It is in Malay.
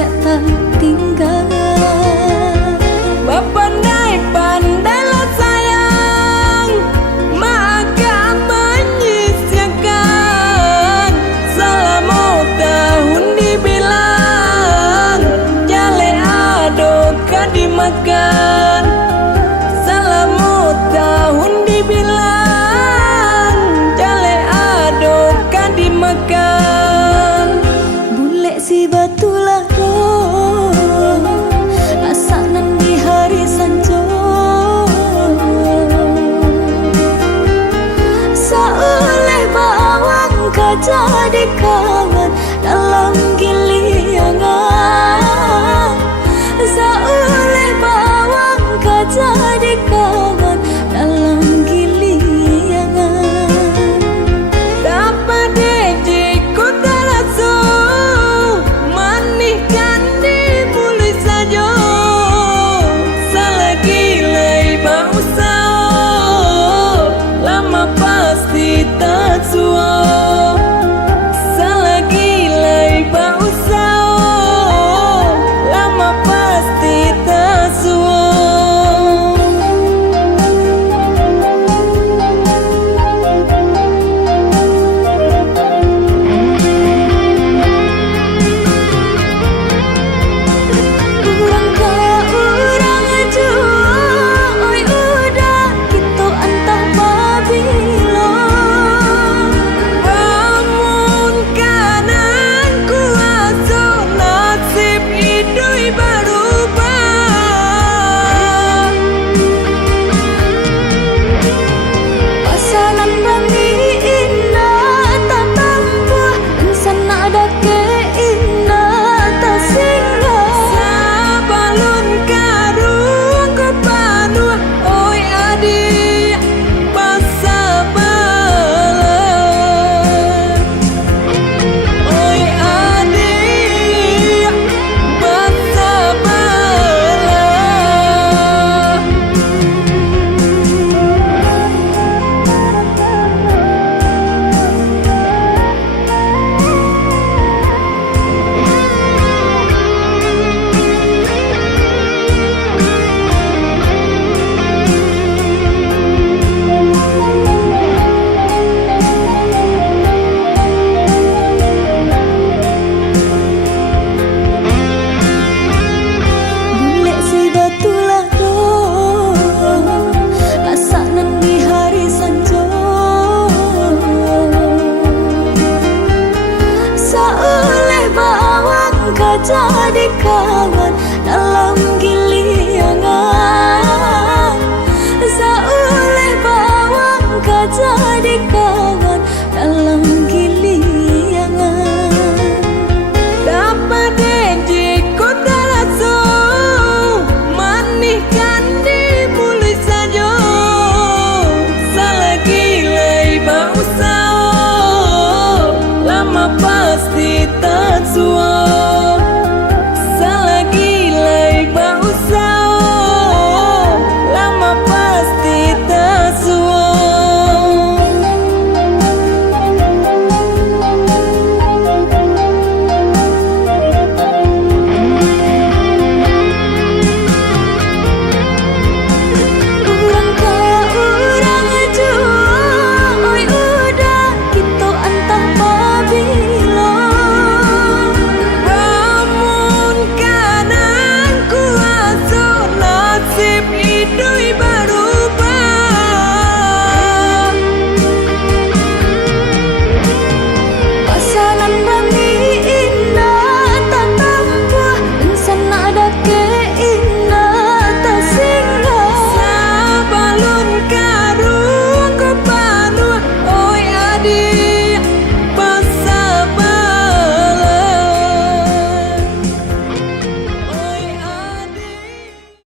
gak tak tinggal. Pandai-pandailah sayang, maka menyisihkan. Selama tahun dibilang, jale adokan dimakan. Selama tahun dibilang, jale adokan dimakan. Bule si batulah roh, asanan di hari sanjo. Saoleh bawang jadi kawan dalam giliangan. Saoleh bawang jadi kawan dalam giliangan. Dapat dejiku terasu, manihkan di mulut saja. Selagi lei bau sao, lama pasti tak sua. Selagi lei bau sao, lama pasti tak sua. Urang kaya urang juang, oi udah gitu antah babilo. Bangun kanan kuasa nasib idui berubah. Pasanan bami indah tak tampu, insan ada keindah tak singgah. Sabalun karung ko panua, oi adik pasabalan. Oi adik pasabalan. Bule si batulah roh, asanan di hari sanjo. Saoleh bawang jadi kawan dalam